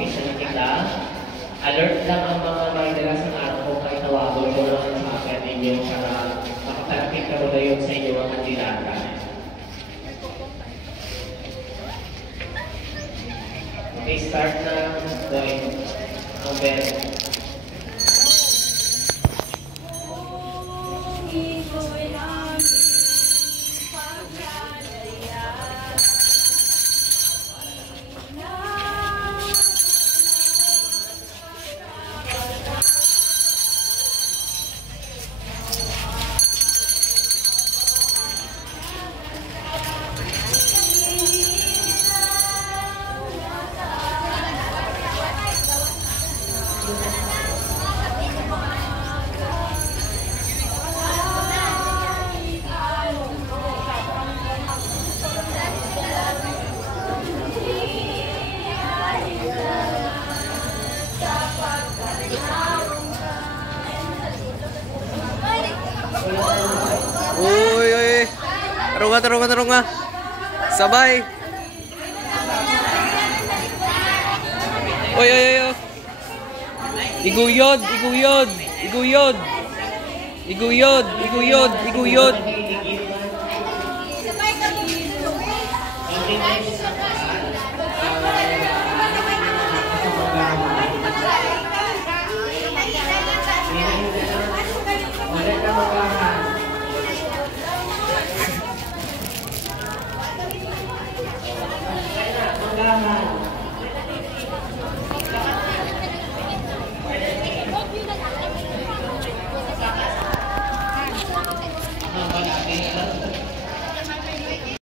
official na kita. Alert lang ang mga maridera sa araw ko kahit tawagon ko lang sa akin ninyo para makatarapit ka mo na yun sa inyo ang kandidata. Okay, start na. Going. Ang bell. Uy, uy. Tarunga, tarunga. Sabay. Uy, uy, uy. Iguyod, iguyod, iguyod. Iguyod, iguyod, iguyod.